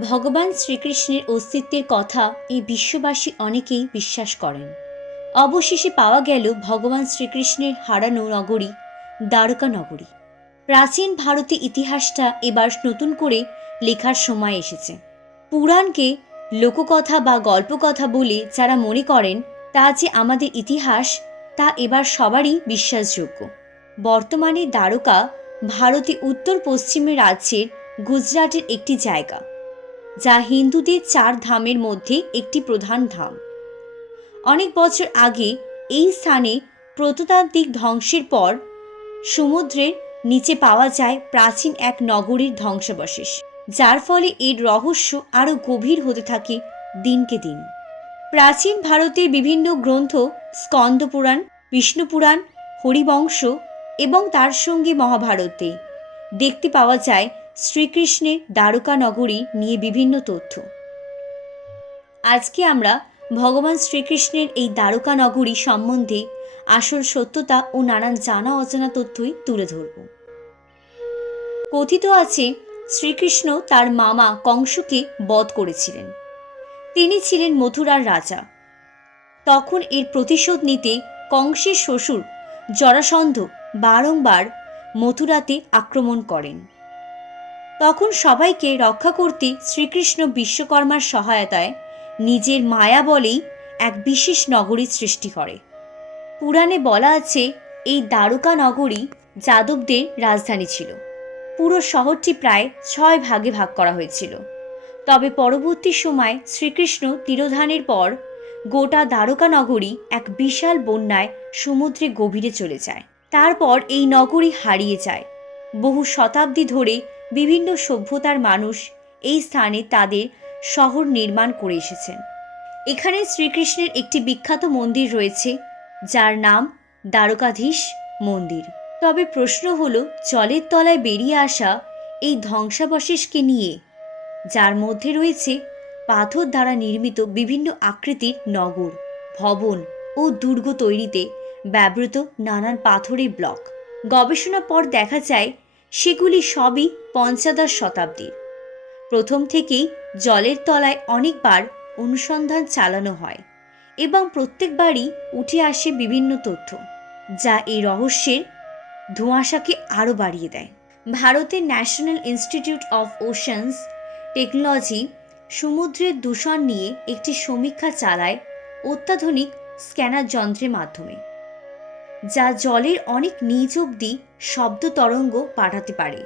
ভগবান শ্রীকৃষ্ণের অস্তিত্বের কথা এই বিশ্ববাসী অনেকেই বিশ্বাস করেন। অবশেষে পাওয়া গেল ভগবান শ্রীকৃষ্ণের হারানো নগরী, দ্বারকা নগরী। প্রাচীন ভারতে ইতিহাসটা এবার নতুন করে লেখার সময় এসেছে। পুরাণকে লোককথা বা গল্পকথা বলে যারা মনে করেন, তা যে আমাদের ইতিহাস, তা এবার সবারই বিশ্বাসযোগ্য। বর্তমানে দ্বারকা ভারতে উত্তর পশ্চিমে রাজ্যের গুজরাটের একটি জায়গা। যা হিন্দুদের চার ধামের মধ্যে একটি প্রধান ধাম। অনেক বছর আগে এই স্থানে প্রত্নতাত্ত্বিক ধ্বংসের পর সমুদ্রের নিচে পাওয়া যায় প্রাচীন এক নগরীর ধ্বংসাবশেষ, যার ফলে এর রহস্য আরও গভীর হতে থাকে দিনকে দিন। প্রাচীন ভারতের বিভিন্ন গ্রন্থ স্কন্দপুরাণ বিষ্ণুপুরাণ হরিবংশ এবং তার সঙ্গে মহাভারতে দেখতে পাওয়া যায় শ্রীকৃষ্ণের দ্বারকা নগরী নিয়ে বিভিন্ন তথ্য। আজকে আমরা ভগবান শ্রীকৃষ্ণের এই দ্বারকা নগরী সম্বন্ধে আসল সত্যতা ও নানান জানা অজানা তথ্যই তুলে ধরব। কথিত আছে, শ্রীকৃষ্ণ তার মামা কংসকে বধ করেছিলেন। তিনি ছিলেন মথুরার রাজা। তখন এর প্রতিশোধ নিতে কংসের শ্বশুর জরাসন্ধ বারংবার মথুরাতে আক্রমণ করেন। তখন সবাইকে রক্ষা করতে শ্রীকৃষ্ণ বিশ্বকর্মার সহায়তায় নিজের মায়া বলেই এক বিশেষ নগরী সৃষ্টি করে। পুরাণে বলা আছে, এই দ্বারকা নগরী যাদবদের রাজধানী ছিল। পুরো শহরটি প্রায় ছয় ভাগে ভাগ করা হয়েছিল। তবে পরবর্তী সময় শ্রীকৃষ্ণ তিরোধানের পর গোটা দ্বারকা নগরী এক বিশাল বন্যায় সমুদ্রে গভীরে চলে যায়। তারপর এই নগরী হারিয়ে যায়। বহু শতাব্দী ধরে বিভিন্ন সভ্যতার মানুষ এই স্থানে তাদের শহর নির্মাণ করে এসেছেন। এখানে শ্রীকৃষ্ণের একটি বিখ্যাত মন্দির রয়েছে, যার নাম দ্বারকাধীশ মন্দির। তবে প্রশ্ন হলো, জলের তলায় বেরিয়ে আসা এই ধ্বংসাবশেষকে নিয়ে, যার মধ্যে রয়েছে পাথর দ্বারা নির্মিত বিভিন্ন আকৃতির নগর, ভবন ও দুর্গ তৈরিতে ব্যবহৃত নানান পাথরের ব্লক। গবেষণার পর দেখা যায় সেগুলি সবই পঞ্চাদশ শতাব্দীর। প্রথম থেকেই জলের তলায় অনেকবার অনুসন্ধান চালানো হয় এবং প্রত্যেকবারই উঠে আসে বিভিন্ন তথ্য, যা এই রহস্যের ধোঁয়াশাকে আরও বাড়িয়ে দেয়। ভারতের National Institute of Oceans Technology সমুদ্রের দূষণ নিয়ে একটি সমীক্ষা চালায় অত্যাধুনিক স্ক্যানার যন্ত্রের মাধ্যমে। যা জলের অনেক নিচ অব্দি শব্দ তরঙ্গ পাঠাতে পারে।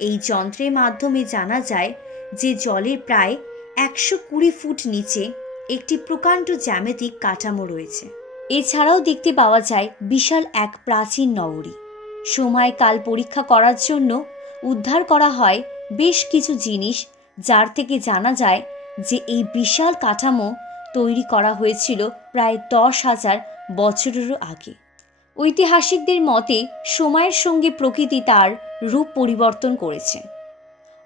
এই যন্ত্রের মাধ্যমে জানা যায় যে জলের প্রায় একশো কুড়ি ফুট নিচে একটি প্রকাণ্ড জ্যামিতিক কাঠামো রয়েছে। এছাড়াও দেখতে পাওয়া যায় বিশাল এক প্রাচীন নগরী। সময়কাল পরীক্ষা করার জন্য উদ্ধার করা হয় বেশ কিছু জিনিস, যার থেকে জানা যায় যে এই বিশাল কাঠামো তৈরি করা হয়েছিল প্রায় দশ হাজার বছরেরও আগে। ঐতিহাসিকদের মতে সময়ের সঙ্গে প্রকৃতি তার রূপ পরিবর্তন করেছে।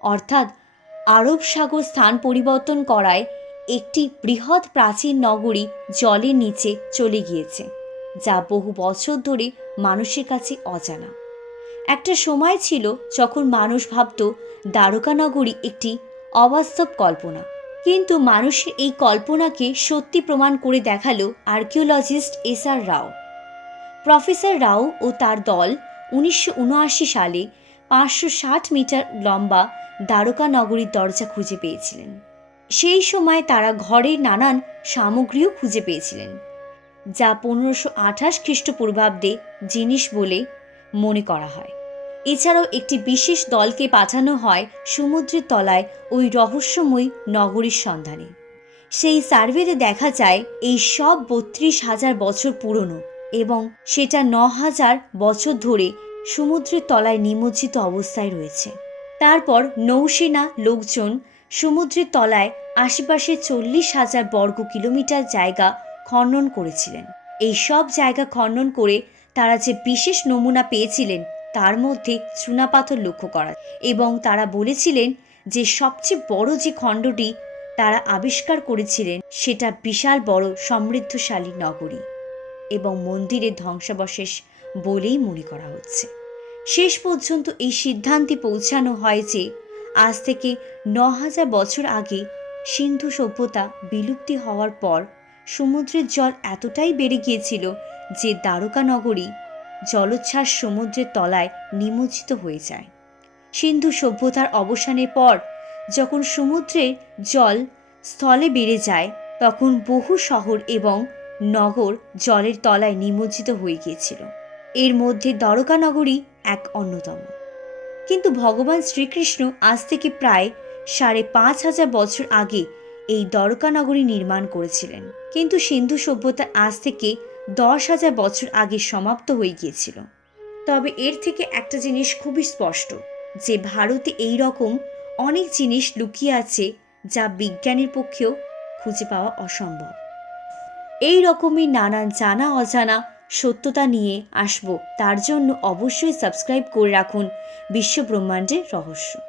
অর্থাৎ আরব সাগর স্থান পরিবর্তন করায় একটি বৃহৎ প্রাচীন নগরী জলের নিচে চলে গিয়েছে, যা বহু বছর ধরে মানুষের কাছে অজানা। একটা সময় ছিল যখন মানুষ ভাবত দ্বারকা নগরী একটি অবাস্তব কল্পনা। কিন্তু মানুষের এই কল্পনাকে সত্যি প্রমাণ করে দেখাল archaeologist S R Rao. Professor Rao ও তার দল উনিশশো উনআশি সালে পাঁচশো ষাট মিটার লম্বা দ্বারকা নগরীর দরজা খুঁজে পেয়েছিলেন। সেই সময় তারা ঘরের নানান সামগ্রীও খুঁজে পেয়েছিলেন, যা পনেরোশো আঠাশ খ্রিস্টপূর্বাব্দে জিনিস বলে মনে করা হয়। এছাড়াও একটি বিশেষ দলকে পাঠানো হয় সমুদ্রের তলায় ওই রহস্যময় নগরীর সন্ধানে। সেই সার্ভেতে দেখা যায় এই সব বত্রিশ হাজার বছর পুরনো এবং সেটা ন হাজার বছর ধরে সমুদ্রের তলায় নিমজ্জিত অবস্থায় রয়েছে। তারপর নৌসেনা লোকজন সমুদ্রের তলায় আশেপাশে চল্লিশ হাজার বর্গ কিলোমিটার জায়গা খনন করেছিলেন। এই সব জায়গা খনন করে তারা যে বিশেষ নমুনা পেয়েছিলেন, তার মধ্যে চুনাপাথর লক্ষ্য করা। এবং তারা বলেছিলেন যে সবচেয়ে বড় যে খণ্ডটি তারা আবিষ্কার করেছিলেন, সেটা বিশাল বড় সমৃদ্ধশালী নগরী। এবং মন্দিরের ধ্বংসাবশেষ বলেই মনে করা হচ্ছে। শেষ পর্যন্ত এই সিদ্ধান্তে পৌঁছানো হয় যে আজ থেকে ন হাজার বছর আগে সিন্ধু সভ্যতা বিলুপ্তি হওয়ার পর সমুদ্রের জল এতটাই বেড়ে গিয়েছিল যে দ্বারকা নগরী জলোচ্ছ্বাস সমুদ্রের তলায় নিমজ্জিত হয়ে যায়। সিন্ধু সভ্যতার অবসানের পর যখন সমুদ্রের জল স্থলে বেড়ে যায়, তখন বহু শহর এবং নগর জলের তলায় নিমজ্জিত হয়ে গিয়েছিল। এর মধ্যে দ্বারকা নগরী এক অন্যতম। কিন্তু ভগবান শ্রীকৃষ্ণ আজ থেকে প্রায় সাড়ে পাঁচ হাজার বছর আগে এই দ্বারকা নগরী নির্মাণ করেছিলেন। কিন্তু সিন্ধু সভ্যতা আজ থেকে দশ হাজার বছর আগে সমাপ্ত হয়ে গিয়েছিল। তবে এর থেকে একটা জিনিস খুবই স্পষ্ট, যে ভারতে এই রকম অনেক জিনিস লুকিয়ে আছে যা বিজ্ঞানের পক্ষেও খুঁজে পাওয়া অসম্ভব। এই রকমই নানান জানা অজানা সত্যতা নিয়ে আসব। তার জন্য অবশ্যই সাবস্ক্রাইব করে রাখুন। বিশ্ব ব্রহ্মাণ্ডের রহস্য।